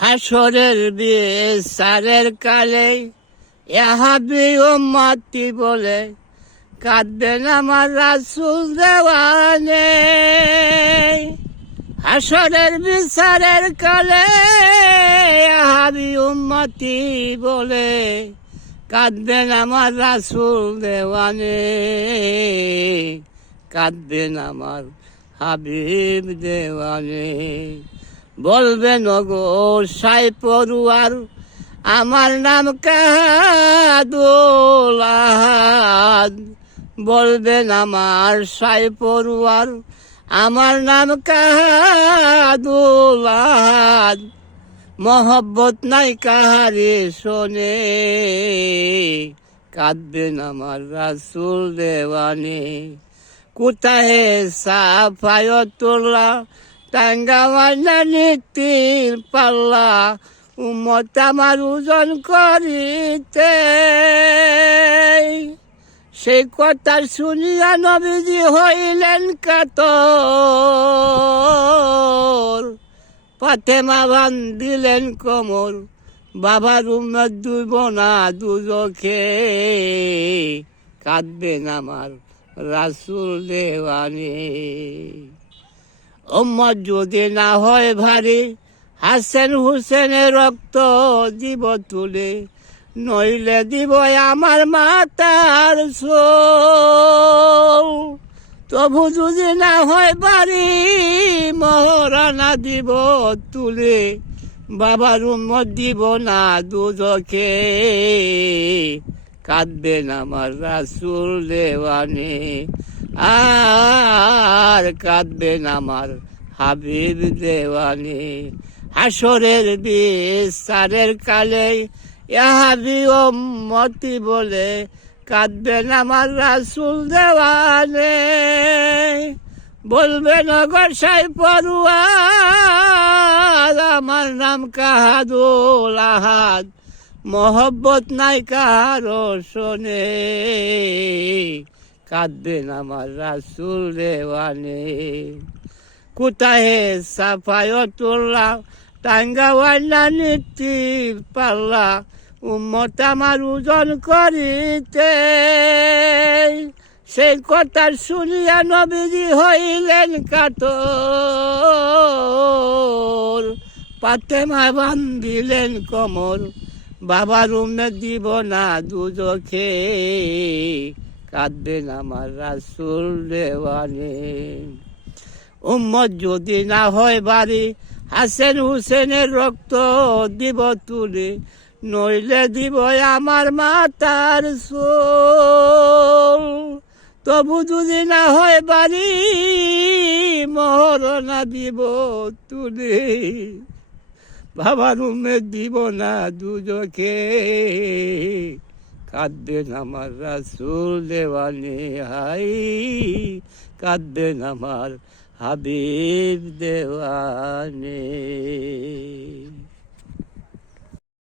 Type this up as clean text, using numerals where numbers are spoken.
হাসরের বিচারের কালে ইহাবি উম্মতি বলে কাঁদবেন আমার রাসূল দেওয়ানে। হাসরের বিচারের কালে ইহাবি উম্মতি বলে কাঁদবেন আমার রাসূল দেওয়ানে। কাঁদবেন আমার হাবিব দেওয়ানে। বলবেন ওগো সাই পড়ুয়ার আমার নাম কাহাদুল আহাদ। বলবেন আমার সাই পড়ুয়ার আমার নাম কাহাদুল আহাদ। মহব্বত নাই কাহারে শোনে কাঁদবেন আমার রাসূল দেওয়ানে। কোথায় সাফায়তুল্লাহ টাঙ্গাওয়ানা নীতির পাল্লা উম্মত আমার ওজন করিতে। সেই কথা শুনিয়া নবীজি হইলেন কাতর। ফাতেমা বান্ধিলেন কোমর, বাবার উম্মত দুইব না দুজখে কাঁদবেন আমার রাসূল দেওয়ানে। উম্মত যদি না হয় ভারী হাসান হুসেনের রক্ত দিব তুলে, নইলে দিব আমার মাতার চুল। তবু যদি না হয় বাড়ি মহারানা দিব তুলে, বাবার উম্মত দিব না দুজখে কাঁদবেন আমার রাসূল দেওয়ানে। আর কাঁদবেন আমার হাবিব দেওয়ানে। হাসরের বিচারের কালে ইহাবি উম্মতি বলে কাঁদবেন আমার রাসূল দেওয়ানে। বলবেন ওগো সাই পড়ুয়ার আমার নাম কাহাদুল আহাদ। মহব্বত নাই কাহারো শোনে কাঁদবেন আমার রাসূল দেওয়ানে। কোথায় সাফায়তুল্লাহ টাঙ্গাওয়ানা নীতির পাল্লা উম্মত আমার ওজন করিতে। সেই কথা শুনিয়া নবীজি হইলেন কাতর। ফাতেমা বান্ধিলেন কোমর, বাবার উম্মত দিব না দুজখে কাঁদবেন আমার রাসূল দেওয়ানে। উম্মত যদি না হয় বাড়ি হাসান হুসেনের রক্ত দিব তুলে, নইলে দিব আমার মাতার চুল। তবু যদি না হয় বাড়ি মহারানা দিব তুলে, বাবার উম্মত দিব না দুজখে কাঁদবেন আমার রাসূল দেওয়ানে। হাই কাঁদবেন আমার হাবিব দেওয়ানে।